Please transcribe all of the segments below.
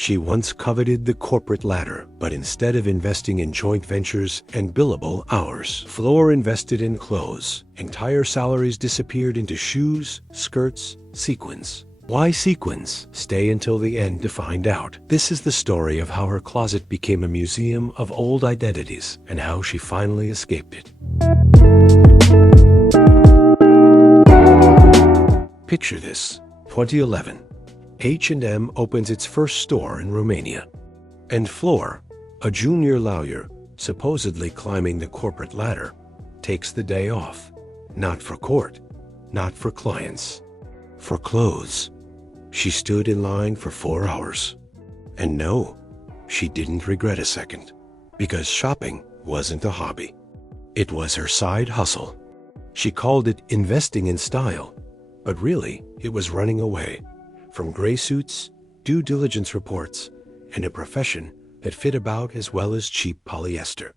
She once coveted the corporate ladder, but instead of investing in joint ventures and billable hours, Fleur invested in clothes. Entire salaries disappeared into shoes, skirts, sequins. Why sequins? Stay until the end to find out. This is the story of how her closet became a museum of old identities and how she finally escaped it. Picture this, 2011. H&M opens its first store in Romania. And Fleur, a junior lawyer, supposedly climbing the corporate ladder, takes the day off. Not for court, not for clients, for clothes. She stood in line for 4 hours. And no, she didn't regret a second, because shopping wasn't a hobby. It was her side hustle. She called it investing in style, but really it was running away from gray suits, due diligence reports, and a profession that fit about as well as cheap polyester.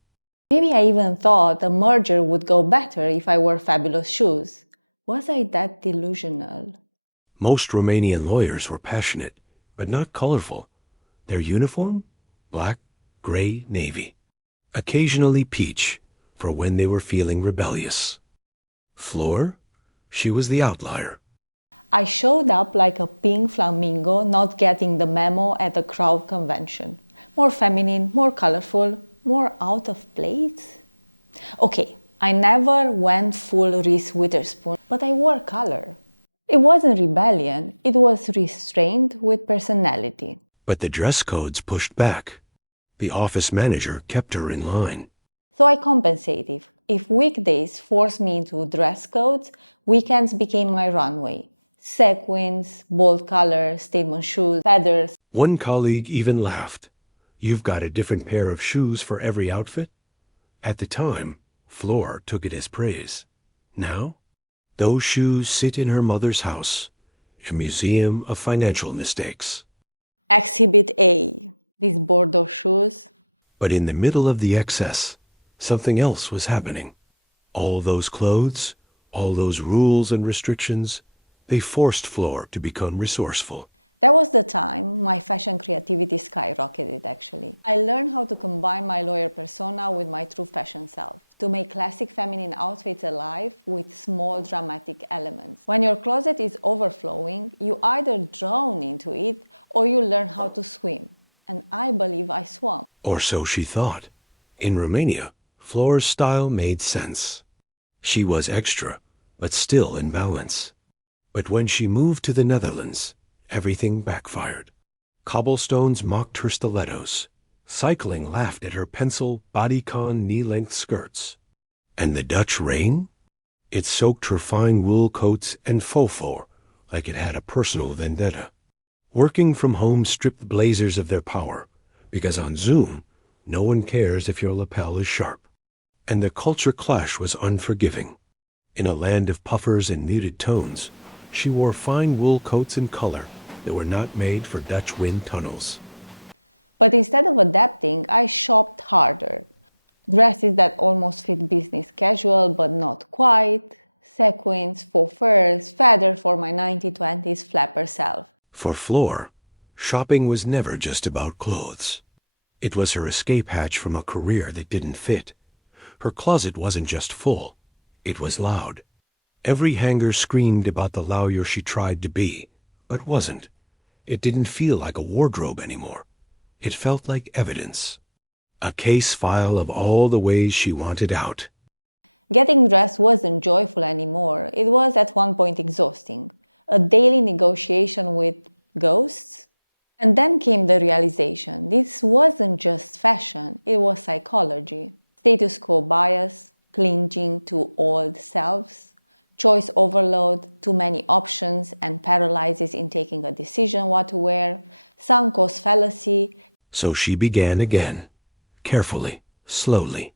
Most Romanian lawyers were passionate, but not colorful. Their uniform? Black, gray, navy. Occasionally peach, for when they were feeling rebellious. Fleur? She was the outlier. But the dress codes pushed back. The office manager kept her in line. One colleague even laughed. "You've got a different pair of shoes for every outfit?" At the time, Fleur took it as praise. Now, those shoes sit in her mother's house, a museum of financial mistakes. But in the middle of the excess, something else was happening. All those clothes, all those rules and restrictions, they forced Fleur to become resourceful. Or so she thought. In Romania, Fleur's style made sense. She was extra, but still in balance. But when she moved to the Netherlands, everything backfired. Cobblestones mocked her stilettos. Cycling laughed at her pencil, bodycon, knee-length skirts. And the Dutch rain? It soaked her fine wool coats and faux fur like it had a personal vendetta. Working from home stripped blazers of their power, because on Zoom, no one cares if your lapel is sharp. And the culture clash was unforgiving. In a land of puffers and muted tones, she wore fine wool coats in color that were not made for Dutch wind tunnels. For Fleur, shopping was never just about clothes. It was her escape hatch from a career that didn't fit. Her closet wasn't just full, it was loud. Every hanger screamed about the lawyer she tried to be, but wasn't. It didn't feel like a wardrobe anymore. It felt like evidence. A case file of all the ways she wanted out. So she began again, carefully, slowly.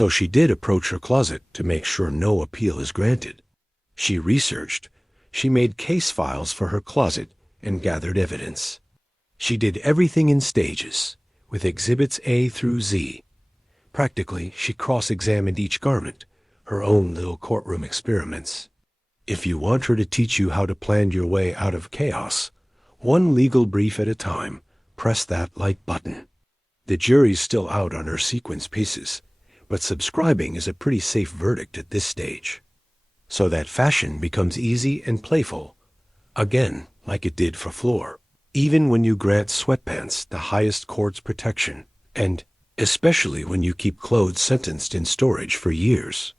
So she did approach her closet to make sure no appeal is granted. She researched. She made case files for her closet and gathered evidence. She did everything in stages, with exhibits A through Z. Practically, she cross-examined each garment, her own little courtroom experiments. If you want her to teach you how to plan your way out of chaos, one legal brief at a time, press that like button. The jury's still out on her sequins pieces, but subscribing is a pretty safe verdict at this stage. So that fashion becomes easy and playful, again, like it did for Fleur, even when you grant sweatpants the highest court's protection, and especially when you keep clothes sentenced in storage for years.